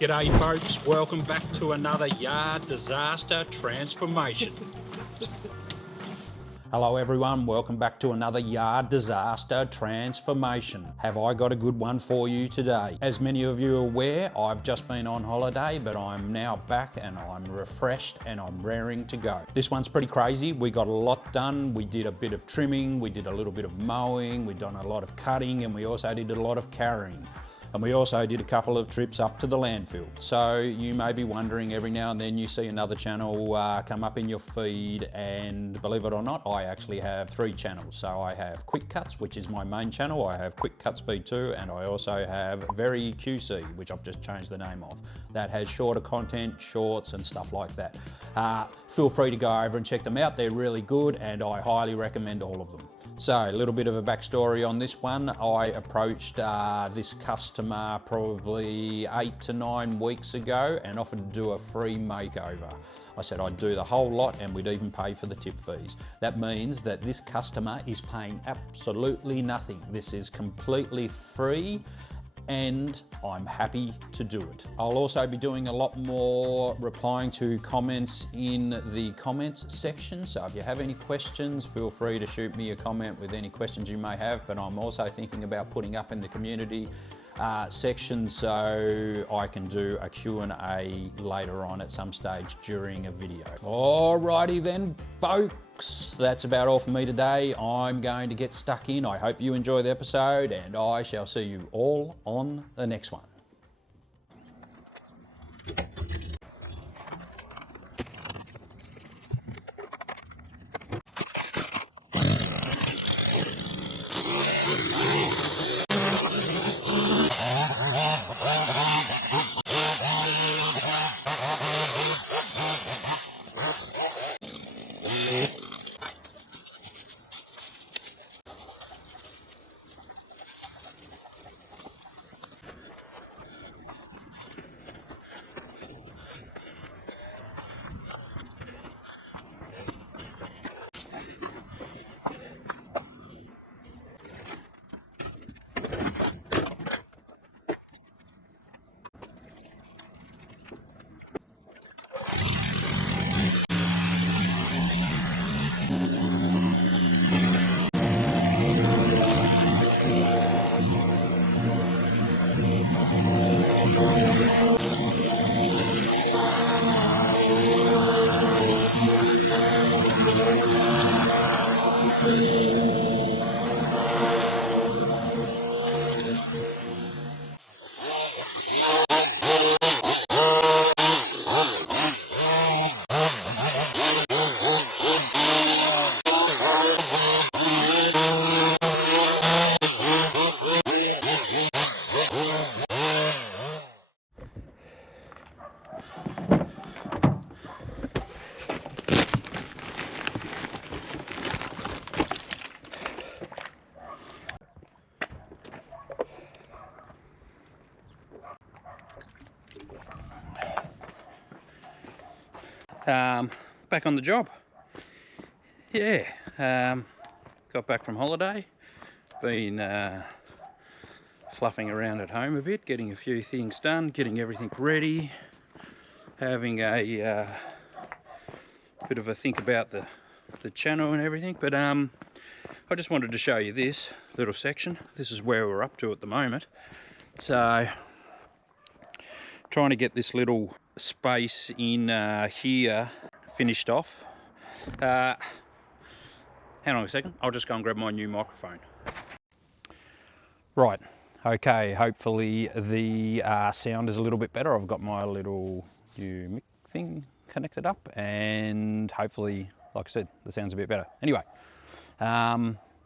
G'day folks, welcome back to another yard disaster transformation. Hello everyone, welcome back to another yard disaster transformation. Have I got a good one for you today? As many of you are aware, I've just been on holiday, but I'm now back and I'm refreshed and I'm raring to go. This one's pretty crazy. We got a lot done. We did a bit of trimming, we did a little bit of mowing, we done a lot of cutting, and we also did a lot of carrying. And we also did a couple of trips up to the landfill. So you may be wondering, every now and then you see another channel come up in your feed, and believe it or not, I actually have 3 channels. So I have Quick Cuts, which is my main channel, I have Quick Cuts V2, and I also have Very QC, which I've just changed the name of. That has shorter content, shorts and stuff like that. Feel free to go over and check them out. They're really good and I highly recommend all of them. So a little bit of a backstory on this one. I approached this customer probably 8 to 9 weeks ago and offered to do a free makeover. I said I'd do the whole lot and we'd even pay for the tip fees. That means that this customer is paying absolutely nothing. This is completely free and I'm happy to do it. I'll also be doing a lot more replying to comments in the comments section. So if you have any questions, feel free to shoot me a comment with any questions you may have, but I'm also thinking about putting up in the community section so I can do a Q&A later on at some stage during a video. Alrighty then folks, that's about all for me today. I'm going to get stuck in. I hope you enjoy the episode and I shall see you all on the next one. Back on the job. Yeah, got back from holiday, been fluffing around at home a bit, getting a few things done, getting everything ready, having a bit of a think about the channel and everything, but I just wanted to show you this little section. This is where we're up to at the moment. So trying to get this little space in here finished off. Hang on a second, I'll just go and grab my new microphone. Right, okay, hopefully the sound is a little bit better. I've got my little new mic thing connected up and hopefully, like I said, the sound's a bit better. Anyway,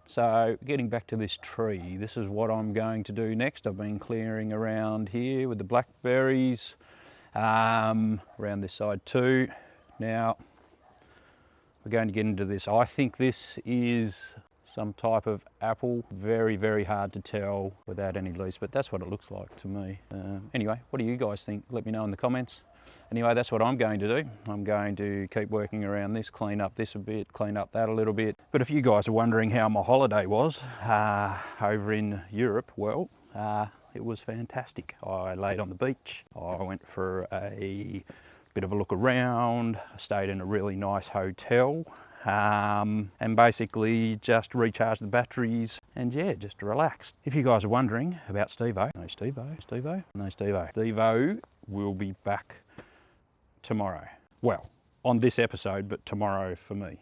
so getting back to this tree, this is what I'm going to do next. I've been clearing around here with the blackberries, around this side too. Now, we're going to get into this. I think this is some type of apple. Very, very hard to tell without any leaves, but that's what it looks like to me. Anyway, what do you guys think? Let me know in the comments. Anyway, that's what I'm going to do. I'm going to keep working around this, clean up this a bit, clean up that a little bit. But if you guys are wondering how my holiday was over in Europe, well, it was fantastic. I laid on the beach, I went for a bit of a look around, I stayed in a really nice hotel, and basically just recharged the batteries and yeah, just relaxed. If you guys are wondering about Stevo, Stevo will be back tomorrow. Well, on this episode, but tomorrow for me.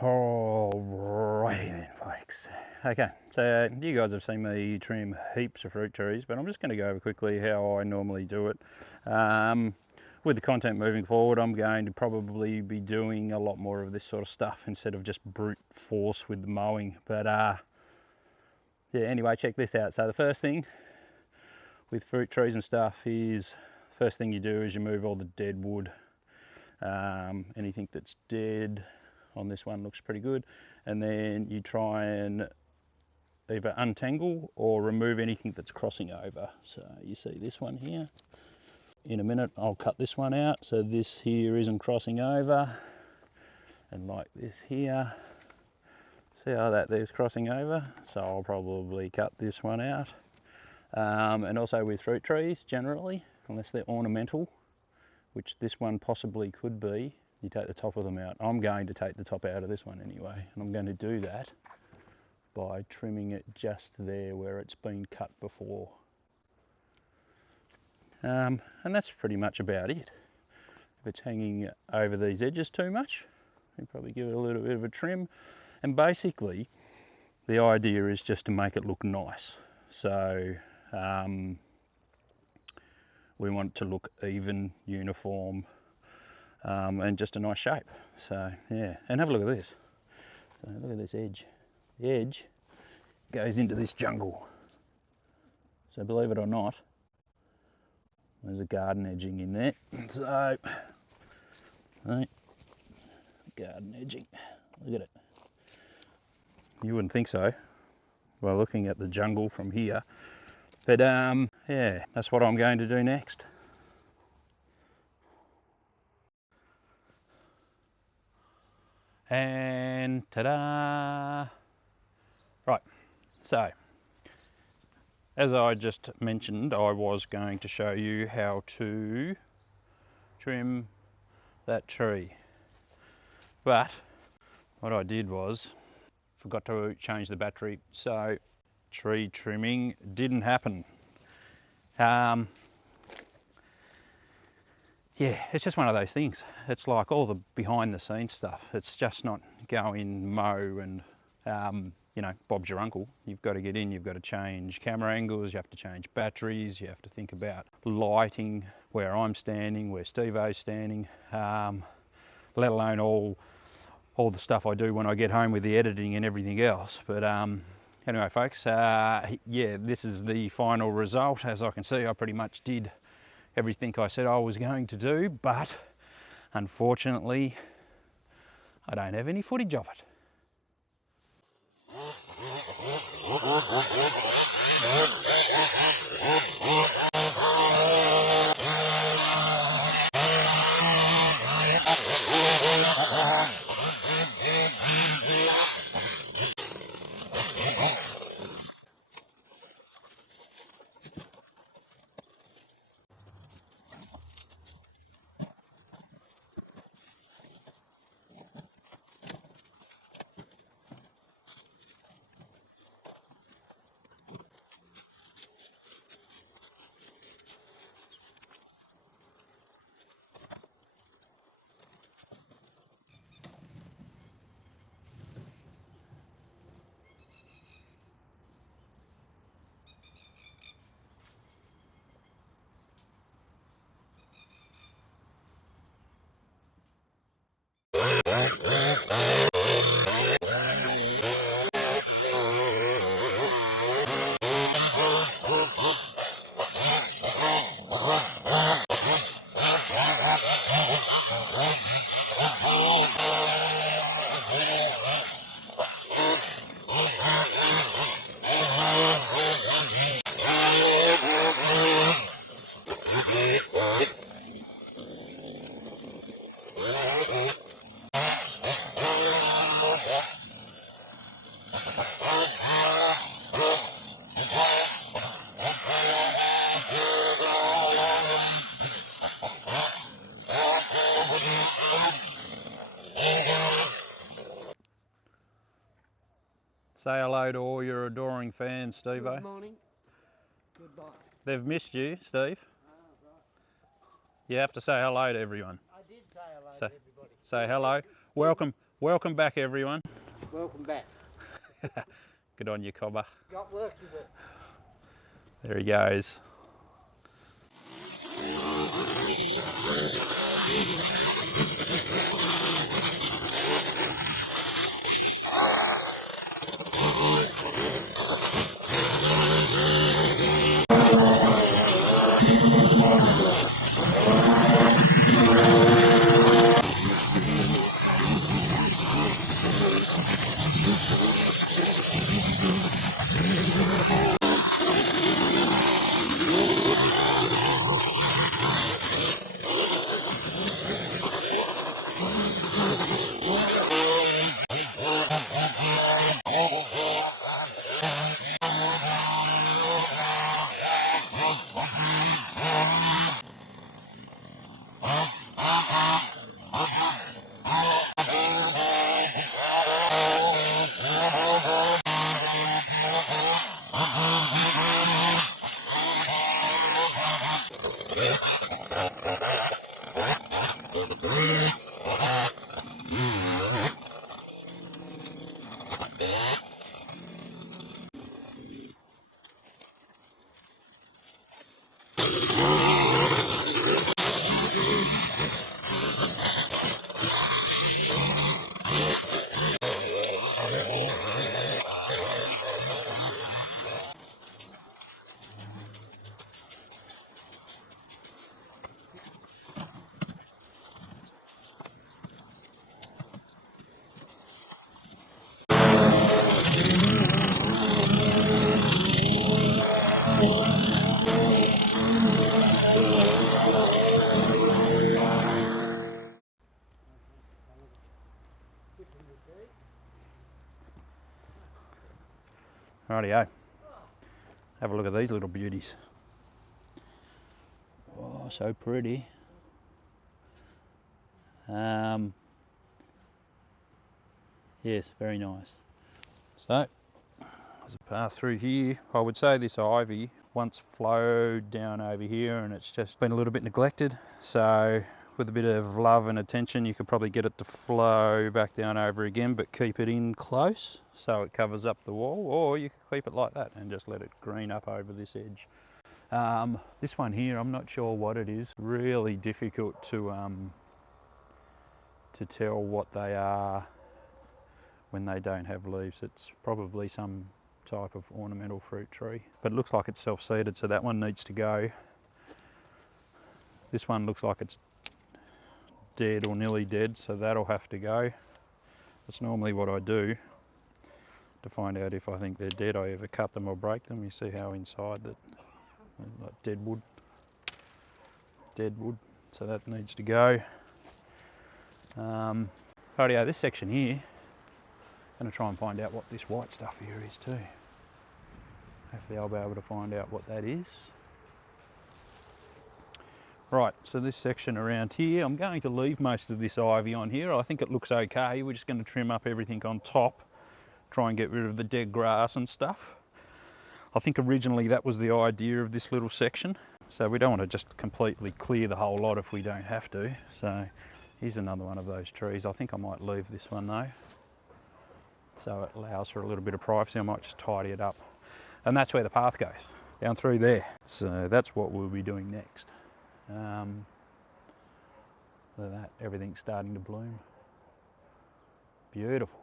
Alrighty then, folks. Okay, so you guys have seen me trim heaps of fruit trees, but I'm just going to go over quickly how I normally do it. With the content moving forward, I'm going to probably be doing a lot more of this sort of stuff instead of just brute force with the mowing. But yeah, anyway, check this out. So the first thing with fruit trees and stuff is, first thing you do is you move all the dead wood. Anything that's dead on this one looks pretty good, and then you try and either untangle or remove anything that's crossing over. So you see this one here. In a minute I'll cut this one out so this here isn't crossing over, and like this here, see how that there's crossing over, so I'll probably cut this one out. And also with fruit trees generally, unless they're ornamental, which this one possibly could be, you take the top of them out. I'm going to take the top out of this one anyway, and I'm going to do that by trimming it just there where it's been cut before. And that's pretty much about it. If it's hanging over these edges too much, you probably give it a little bit of a trim. And basically, the idea is just to make it look nice. So we want it to look even, uniform, and just a nice shape. So yeah, and have a look at this. So look at this edge. The edge goes into this jungle. So believe it or not, there's a garden edging in there. So, right, garden edging. Look at it. You wouldn't think so by looking at the jungle from here. But yeah, that's what I'm going to do next. And ta-da! Right, so as I just mentioned, I was going to show you how to trim that tree. But what I did was forgot to change the battery, so tree trimming didn't happen. Yeah, it's just one of those things. It's like all the behind the scenes stuff. It's just not go in, mow and, you know, Bob's your uncle. You've got to get in, you've got to change camera angles, you have to change batteries, you have to think about lighting, where I'm standing, where Steve-O's standing, let alone all the stuff I do when I get home with the editing and everything else. But anyway, folks, yeah, this is the final result. As I can see, I pretty much did everything I said I was going to do, but unfortunately I don't have any footage of it. Say hello to all your adoring fans, Steve-O. Good morning. Goodbye. They've missed you, Steve. Right. You have to say hello to everyone. I did say hello to everybody. Say hello. Welcome back, everyone. Welcome back. Good on you, Cobber. Got work to do. There he goes. Rightio. Have a look at these little beauties. Oh, so pretty. Yes, very nice. So, as I pass through here, I would say this ivy once flowed down over here and it's just been a little bit neglected. So with a bit of love and attention you could probably get it to flow back down over again, but keep it in close so it covers up the wall, or you could keep it like that and just let it green up over this edge. This one here, I'm not sure what it is. Really difficult to tell what they are when they don't have leaves. It's probably some type of ornamental fruit tree, but it looks like it's self-seeded, so that one needs to go. This one looks like it's dead or nearly dead, so that'll have to go. That's normally what I do to find out if I think they're dead. I either cut them or break them. You see how inside that, like dead wood, so that needs to go. Rightio, this section here, I'm going to try and find out what this white stuff here is too. Hopefully I'll be able to find out what that is. Right, so this section around here, I'm going to leave most of this ivy on here. I think it looks okay. We're just going to trim up everything on top, try and get rid of the dead grass and stuff. I think originally that was the idea of this little section. So we don't want to just completely clear the whole lot if we don't have to. So here's another one of those trees. I think I might leave this one though, so it allows for a little bit of privacy. I might just tidy it up. And that's where the path goes, down through there. So that's what we'll be doing next. Look at that, everything's starting to bloom. Beautiful.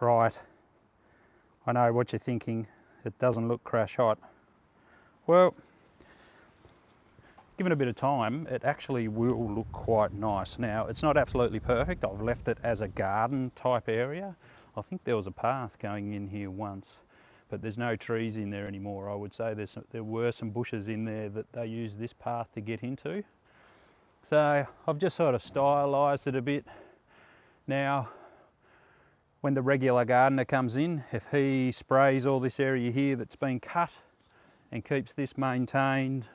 Right, I know what you're thinking. It doesn't look crash hot. Well, given a bit of time, it actually will look quite nice. Now, it's not absolutely perfect. I've left it as a garden type area. I think there was a path going in here once, but there's no trees in there anymore. I would say there were some bushes in there that they used this path to get into. So I've just sort of stylised it a bit. Now, when the regular gardener comes in, if he sprays all this area here that's been cut and keeps this maintained,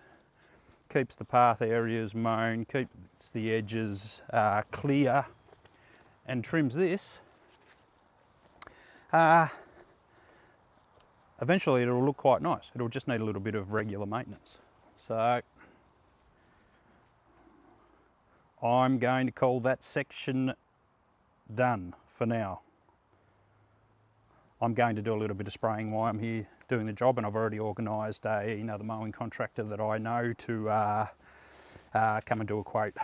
keeps the path areas mown, keeps the edges clear and trims this, eventually it'll look quite nice. It'll just need a little bit of regular maintenance. So I'm going to call that section done for now. I'm going to do a little bit of spraying while I'm here doing the job, and I've already organised another mowing contractor that I know to come and do a quote.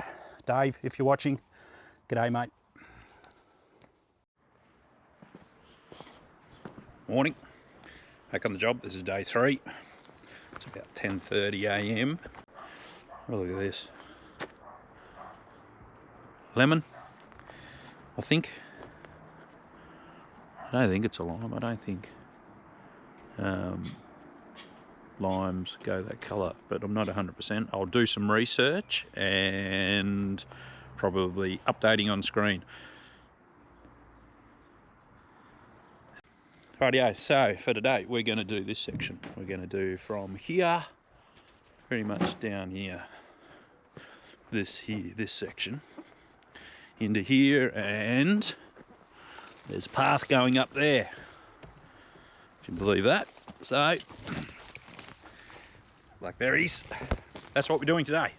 Dave, if you're watching, g'day mate. Morning, back on the job. This is day 3. It's about 10:30 a.m. Look at this. Lemon, I think. I don't think it's a lime. I don't think limes go that colour, but I'm not 100%. I'll do some research and probably updating on screen. Rightio, so for today we're going to do this section. We're going to do from here, pretty much down here, this section, into here, and there's a path going up there, if you believe that. So, blackberries, that's what we're doing today.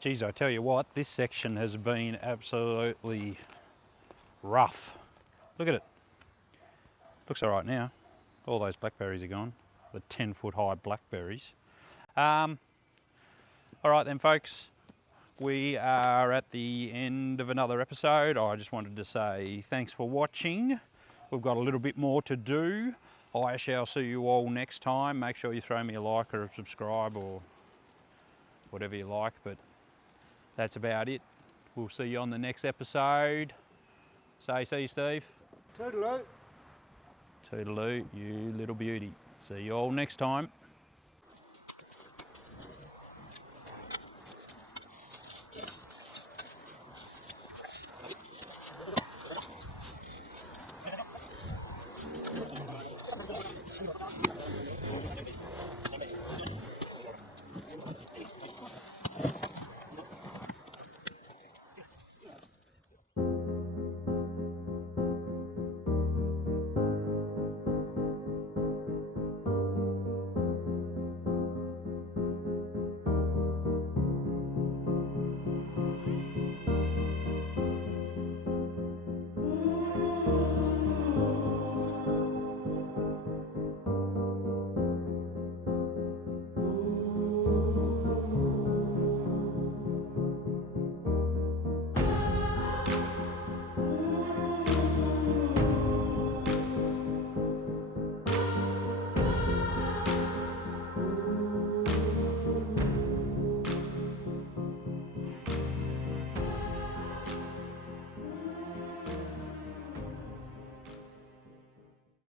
Geez, I tell you what, this section has been absolutely rough. Look at it. Looks all right now. All those blackberries are gone. The 10-foot high blackberries. All right then, folks. We are at the end of another episode. I just wanted to say thanks for watching. We've got a little bit more to do. I shall see you all next time. Make sure you throw me a like or a subscribe or whatever you like, but that's about it. We'll see you on the next episode. Say, see you, Steve. Toodaloo. Toodaloo, you little beauty. See you all next time.